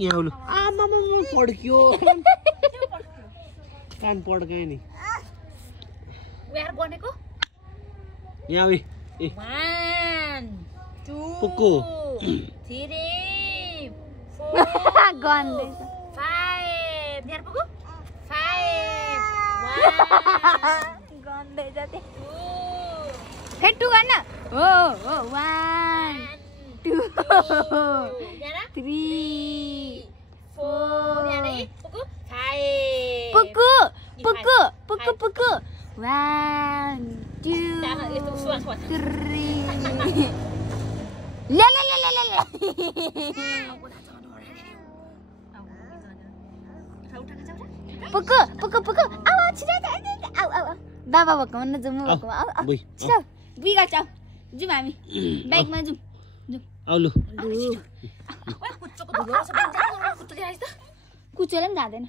यहाँ आउनु आमा पड्क्यो कान पड्कायो नि यार बनेको यहाँ आऊ ए 1 2 पुक्कु 3 गन्दै 5 यार पुक्कु 5 1 गन्दै जाते 2 खै 2 गर्न हो 1 2 3 4 यार पुक्कु 5 पुक्कु पुक्कु पुक्कु पुक्कु 1 2 3 ले ले ले ले ले पुक्कु पुक्कु पुक्कु आउ छिटो आउ आउ बाबा भएको मन जाउँ भएको आउ छिटो बुई गर्छ आउ जाउँ हामी बाइकमा जाउँ आउलु कुच्चोको धुलो छ कुच्चोले कुचोले पनि जाँदैन